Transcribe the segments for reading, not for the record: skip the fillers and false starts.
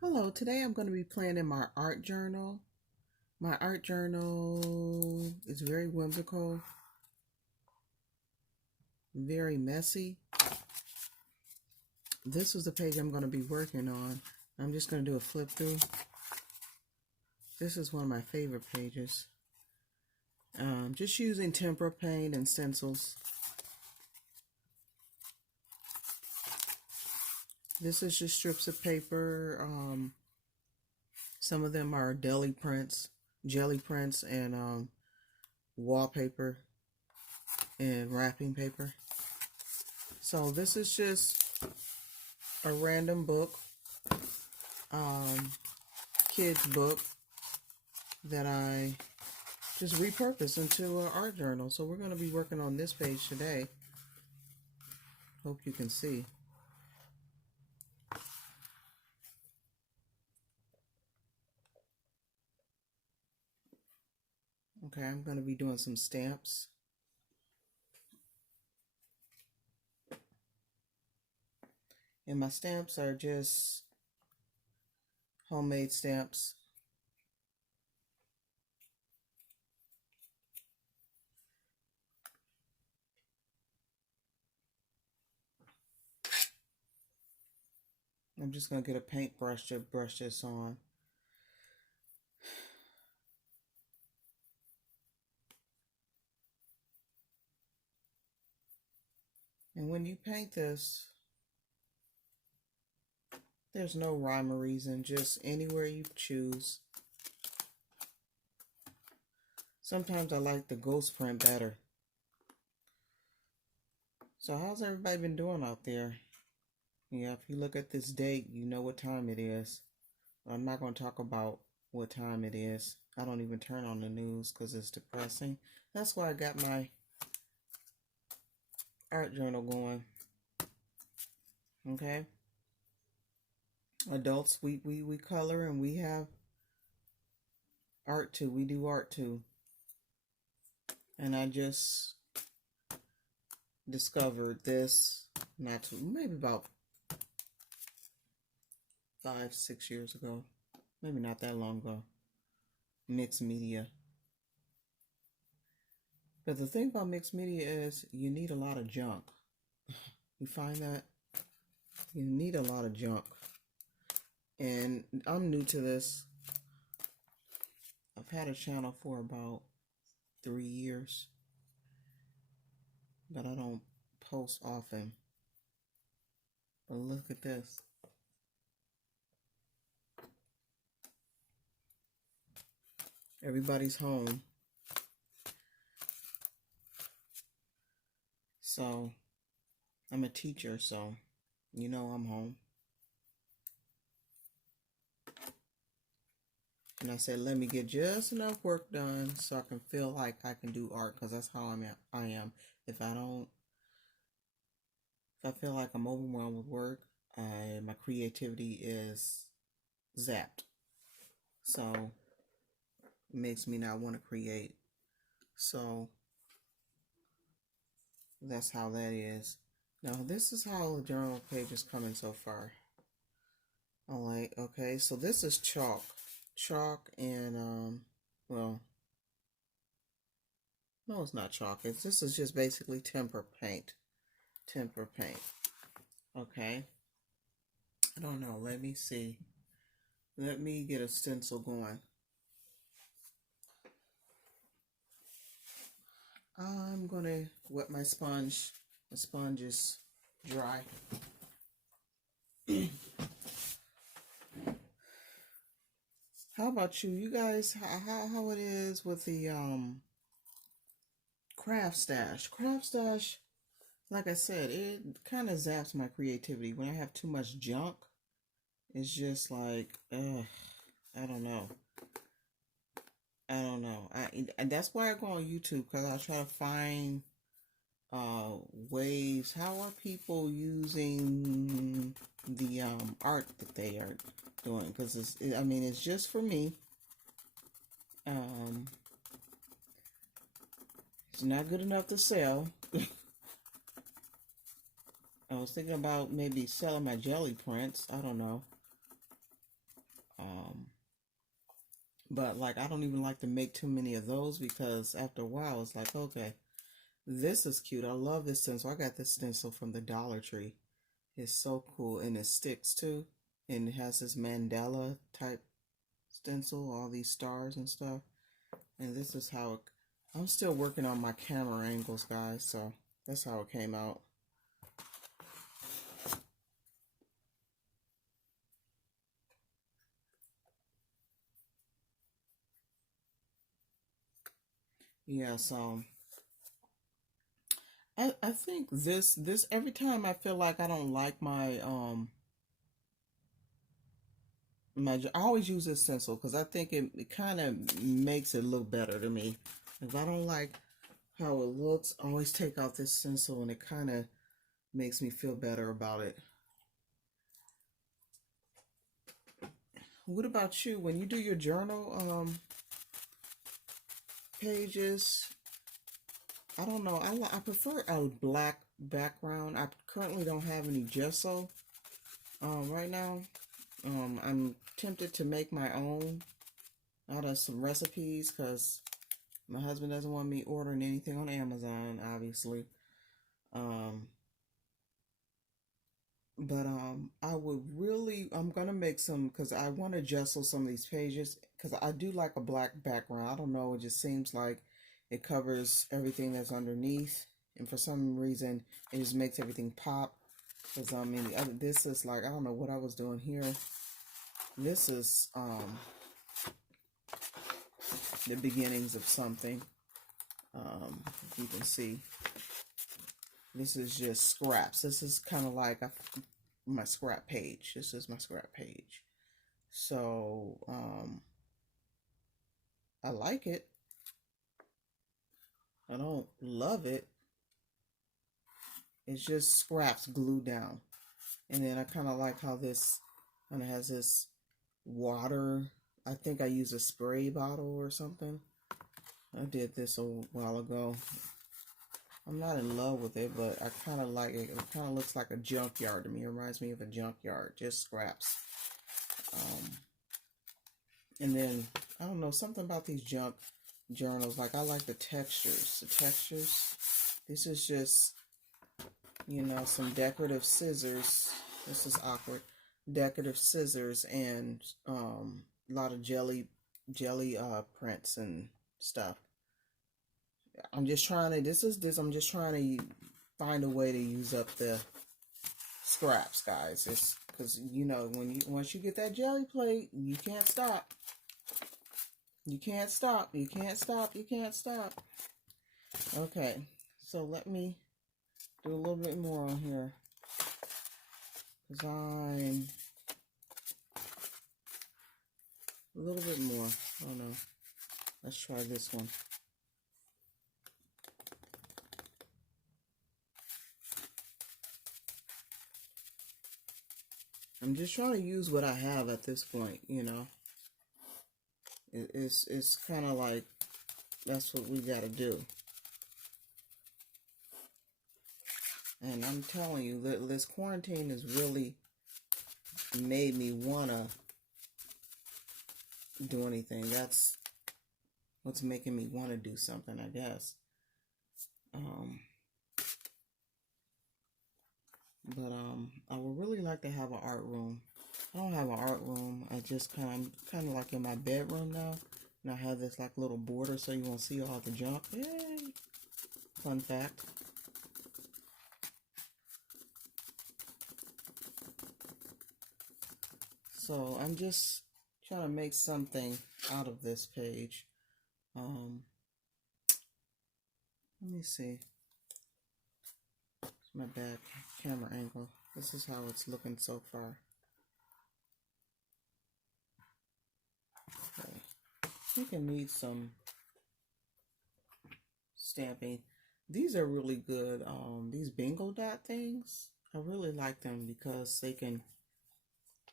Hello, today I'm going to be planning my art journal. My art journal is very whimsical, very messy. This is the page I'm going to be working on. I'm just going to do a flip through. This is one of my favorite pages. Just using tempera paint and stencils. This is just strips of paper. Some of them are jelly prints, and wallpaper and wrapping paper. So this is just a random book, kids book that I just repurposed into an art journal. So we're going to be working on this page today. Hope you can see. Okay, I'm going to be doing some stamps. And my stamps are just homemade stamps. I'm just going to get a paintbrush to brush this on. And when you paint this, there's no rhyme or reason, just anywhere you choose. Sometimes I like the ghost print better. So how's everybody been doing out there? Yeah, if you look at this date, you know what time it is. I'm not going to talk about what time it is. I don't even turn on the news because it's depressing. That's why I got my art journal going. Okay? Adults, we color and we have art too. We do art too. And I just discovered this maybe about 5-6 years ago. Maybe not that long ago. Mixed media. But the thing about mixed media is you need a lot of junk. You find that? You need a lot of junk. And I'm new to this. I've had a channel for about 3 years. But I don't post often. But look at this. Everybody's home. So, I'm a teacher, so you know I'm home. And I said, let me get just enough work done so I can feel like I can do art, because that's how I am. If I feel like I'm overwhelmed with work, my creativity is zapped. So, it makes me not want to create. So, that's how that is. Now, this is how the journal page is coming so far. Alright, okay, so this is chalk. Chalk and, well, no, it's not chalk. This is just basically tempera paint. Tempera paint. Okay. I don't know. Let me see. Let me get a stencil going. I'm going to wet my sponge. The sponge is dry. How about you? You guys, how it is with the craft stash? Craft stash, like I said, it kind of zaps my creativity. When I have too much junk, it's just like, ugh, I don't know. And that's why I go on YouTube, because I try to find ways. How are people using the art that they are doing? Because it's just for me. It's not good enough to sell. I was thinking about maybe selling my jelly prints. I don't know. But like, I don't even like to make too many of those because after a while, it's like, okay, this is cute. I love this stencil. I got this stencil from the Dollar Tree. It's so cool, and it sticks too. And it has this mandala type stencil, all these stars and stuff. And this is how it, I'm still working on my camera angles, guys, so that's how it came out. Yeah, so I think this every time I feel like I don't like I always use this stencil because I think it kind of makes it look better to me. If I don't like how it looks, I always take out this stencil and it kind of makes me feel better about it. What about you? When you do your journal pages, I don't know. I prefer a black background. I currently don't have any gesso right now. I'm tempted to make my own out of some recipes because my husband doesn't want me ordering anything on Amazon, obviously. But I'm gonna make some because I want to gesso some of these pages because I do like a black background. I don't know, it just seems like it covers everything that's underneath, and for some reason it just makes everything pop. Because I mean, this is like, I don't know what I was doing here. This is the beginnings of something. If you can see, this is just scraps. This is kind of like my scrap page. This is my scrap page. So I like it. I don't love it. It's just scraps glued down. And then I kind of like how this kind of has this water. I think I used a spray bottle or something. I did this a while ago. I'm not in love with it, but I kind of like it. It kind of looks like a junkyard to me. It reminds me of a junkyard, just scraps. And then, I don't know, something about these junk journals. Like, I like the textures. The textures. This is just, you know, some decorative scissors. This is awkward. Decorative scissors and a lot of jelly prints and stuff. I'm just trying to, I'm just trying to find a way to use up the scraps, guys. It's because, you know, once you get that jelly plate, you can't stop. You can't stop. You can't stop. You can't stop. Okay, so let me do a little bit more on here. Design. A little bit more. Oh no. Let's try this one. I'm just trying to use what I have at this point, you know. It's kind of like, that's what we got to do. And I'm telling you, this quarantine has really made me want to do anything. That's what's making me want to do something, I guess. But I would really like to have an art room. I don't have an art room. I just I'm kind of like in my bedroom now. And I have this like little border so you won't see all the junk. Yay! Fun fact. So I'm just trying to make something out of this page. Let me see. It's my bad camera angle. This is how it's looking so far. Okay. I think I need some stamping. These are really good. These bingo dot things, I really like them because they can,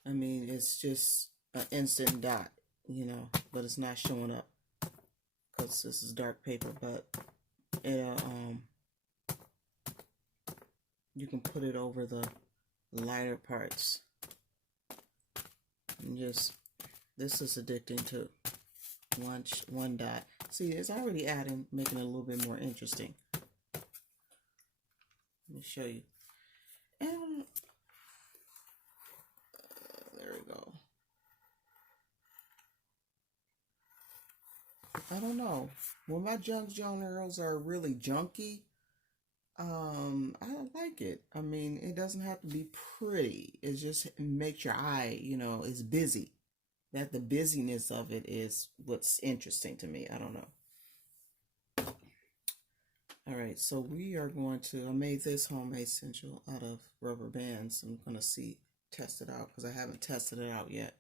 I mean, it's just an instant dot, you know, but it's not showing up because this is dark paper, but it you can put it over the lighter parts. And just, this is addicting too. one dot. See, it's already adding, making it a little bit more interesting. Let me show you. And there we go. I don't know. When my junk journals are really junky, I like it. I mean, it doesn't have to be pretty. It just makes your eye, is busy. That the busyness of it is what's interesting to me. I don't know. All right, so we are going to, I made this homemade stencil out of rubber bands. I'm going to test it out because I haven't tested it out yet.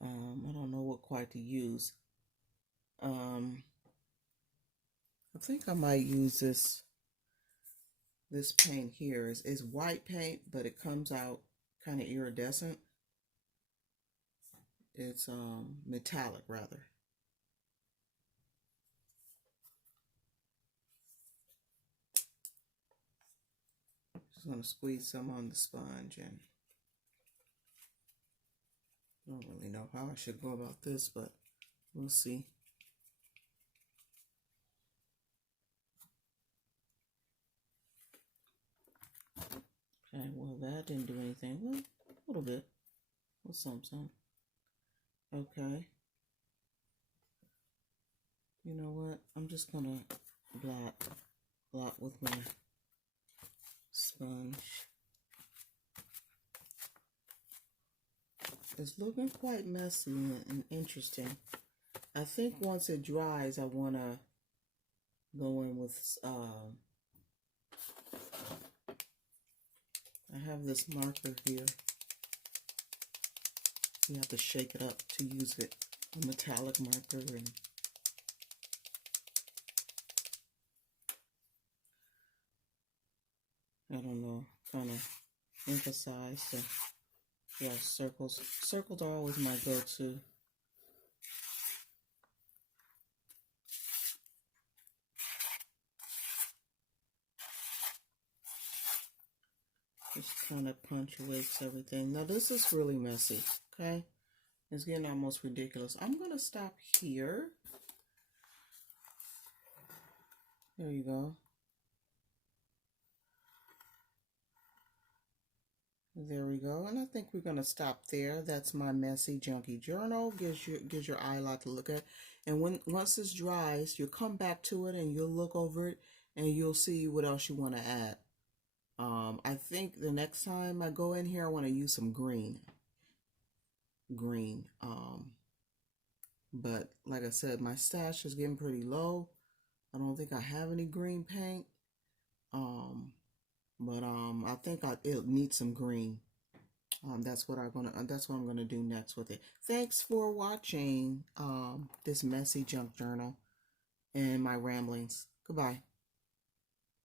I don't know what quite to use. I think I might use this paint here. It's white paint, but it comes out kind of iridescent. It's metallic rather. Just gonna squeeze some on the sponge, and I don't really know how I should go about this, but we'll see. Okay, well that didn't do anything. Well, a little bit. Well, some. Okay. You know what? I'm just gonna blot with my sponge. It's looking quite messy and interesting. I think once it dries, I want to go in with, I have this marker here. You have to shake it up to use it, a metallic marker, and I don't know, kind of emphasize the, circles. Circles are always my go-to. Just kind of punctuates everything. Now this is really messy, okay? It's getting almost ridiculous. I'm going to stop here. There you go. There we go. And I think we're going to stop there. That's my messy, junky journal. Gives your eye a lot to look at. And once this dries, you'll come back to it and you'll look over it and you'll see what else you want to add. I think the next time I go in here, I want to use some green. But like I said, my stash is getting pretty low. I don't think I have any green paint. But I think it'll need some green. That's what I'm gonna do next with it. Thanks for watching this messy junk journal and my ramblings. Goodbye.